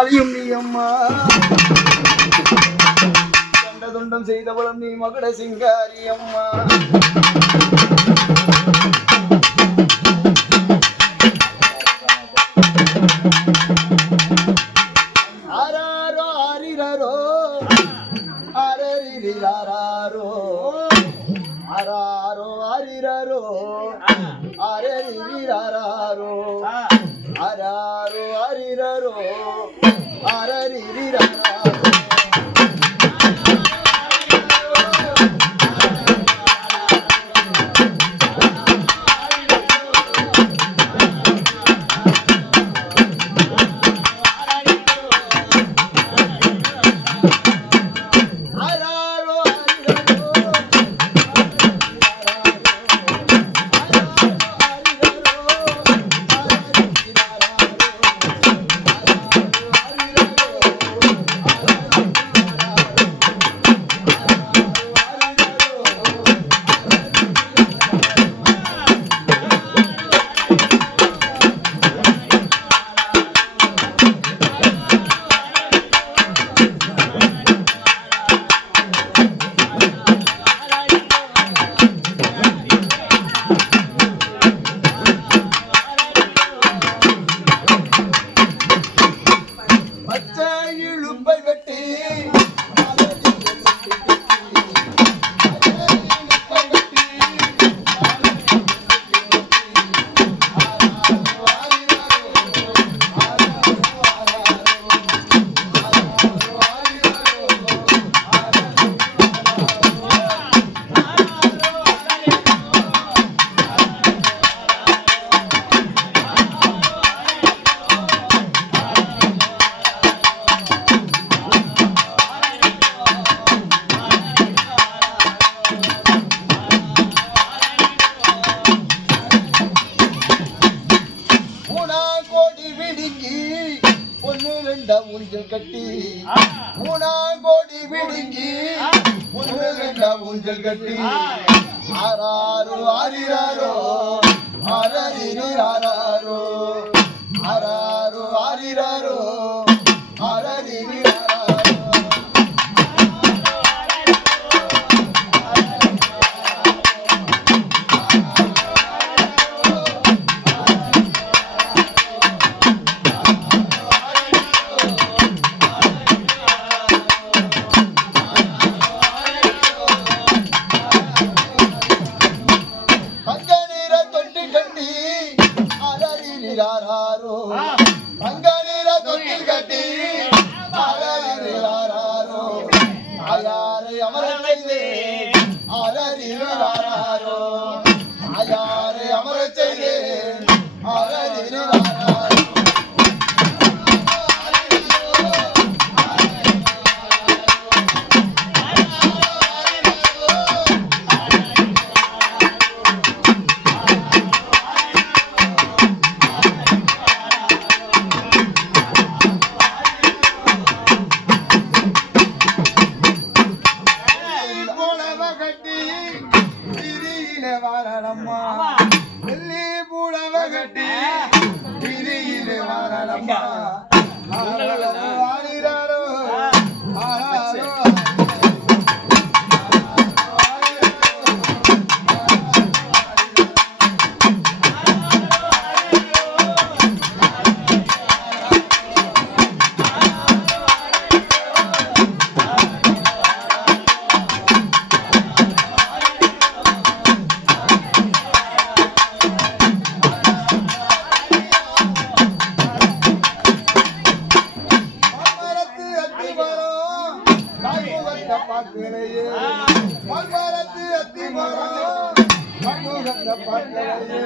அதையும் நீ அம்மா. கண்டதுண்டம் செய்தவளும் நீ மகட சிங்காரி அம்மா. ஆராரோ ஆரிரரோ. அரரிரிராரோ ஆராரோ ஆரிரரோ. அரரிரிராரோ ஆராரோ ஆரிரரோ. கோடி விடுங்கி ஒன்னு ரெண்டா ஊஞ்சல் கட்டி. மூணா கோடி விடுங்கி ஒன்னு ரெண்டா ஊஞ்சல் கட்டி. ஆறாரோ ஆறிராரோ ஆரரிரி ஆறாரோ. ஆறாரோ ஆறிராரோ ஆரரிரி அமர செய்தே அலறினாரோ கட்டி திரியில வரலம்மா வெள்ளி புடவ கட்டி திரியில வரலம்மா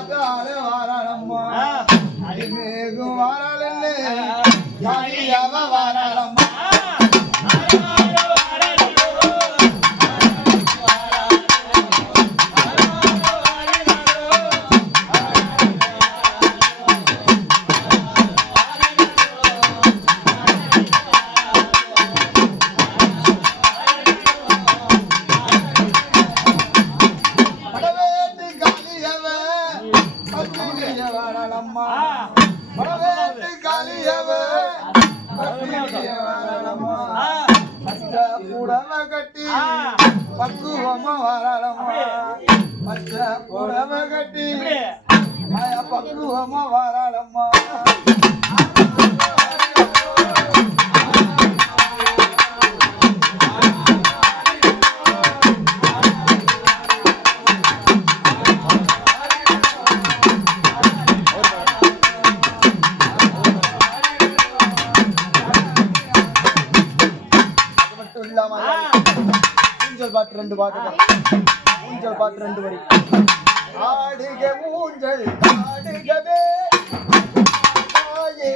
ஆதார வாராளம்மா. ஆ. மேகும் வாராளனே யாழியவ வாராளம்மா. புடவ கட்டி பக்குவமா வாராளம்மா பச்சை புடவ கட்டி பக்குவமா வாராளம்மா ரெண்டு பாட்டு தான். ஊஞ்சல் பாட்டு ரெண்டு வரி. ஆடுக ஊஞ்சல் ஆடுகவே. தாயே,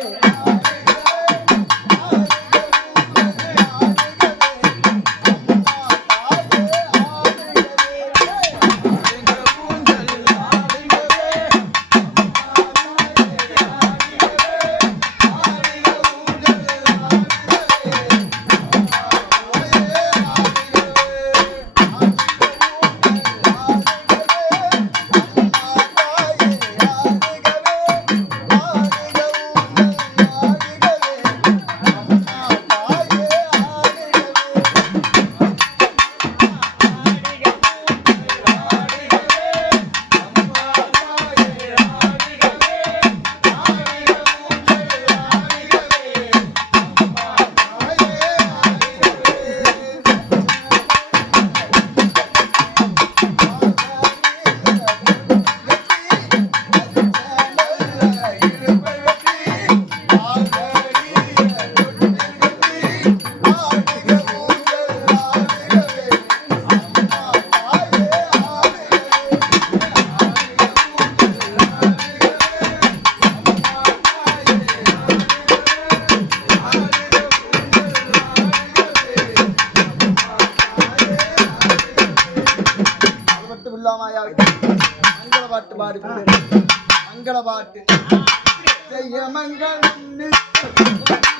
பாட்டு பாடி மங்கள பாட்டு. செய்ய மங்களம்